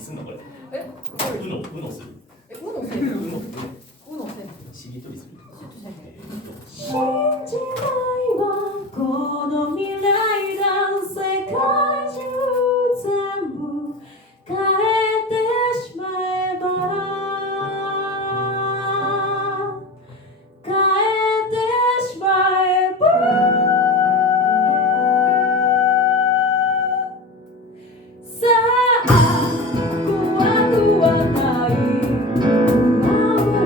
すんのこれ。うのする。しりとりする。信じないわこの未来だ世界中全部変えてしまえば変えてしまえばさあ怖くはない不安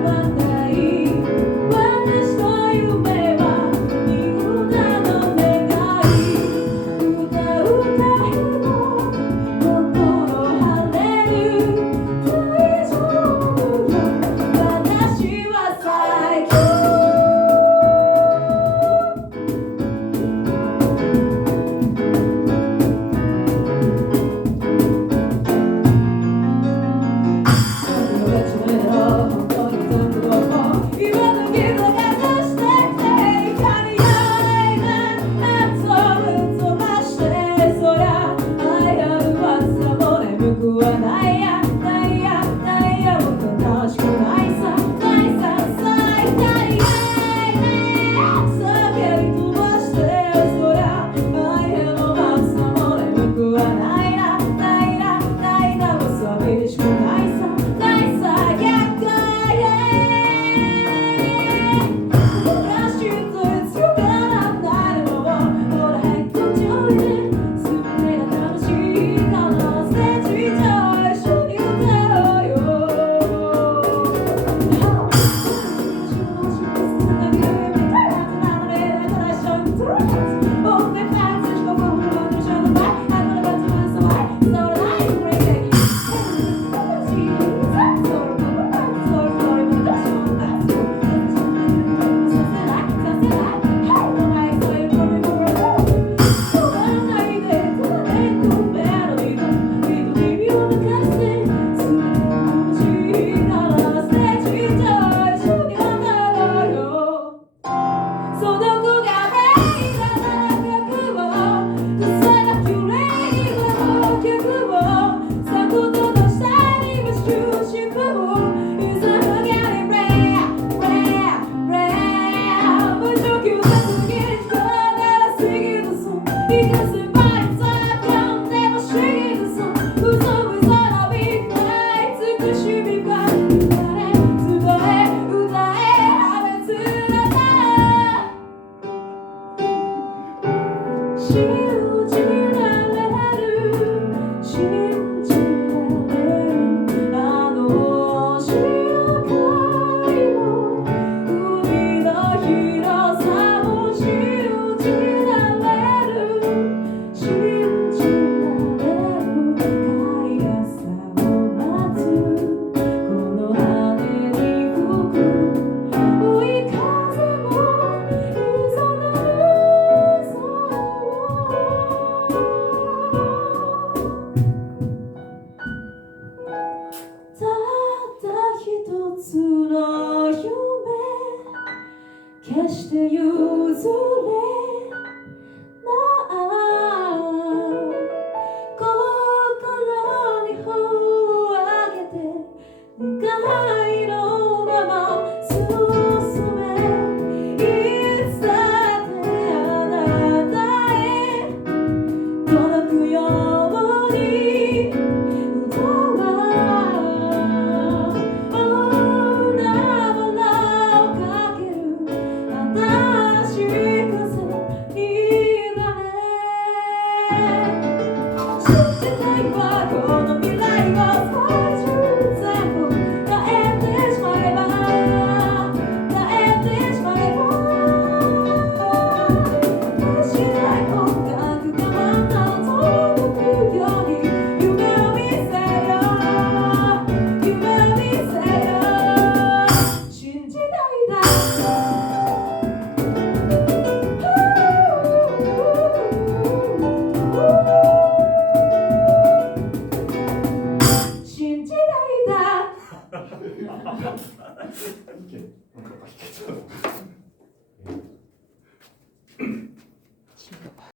はない私の夢はみんなの願い歌うたへの心晴れる大丈夫よ私は最強決して譲れない心に頬を上げて願いのまま進めいつだってあなたへ届くように歌は海原をかける新しい風になれ信じたいわ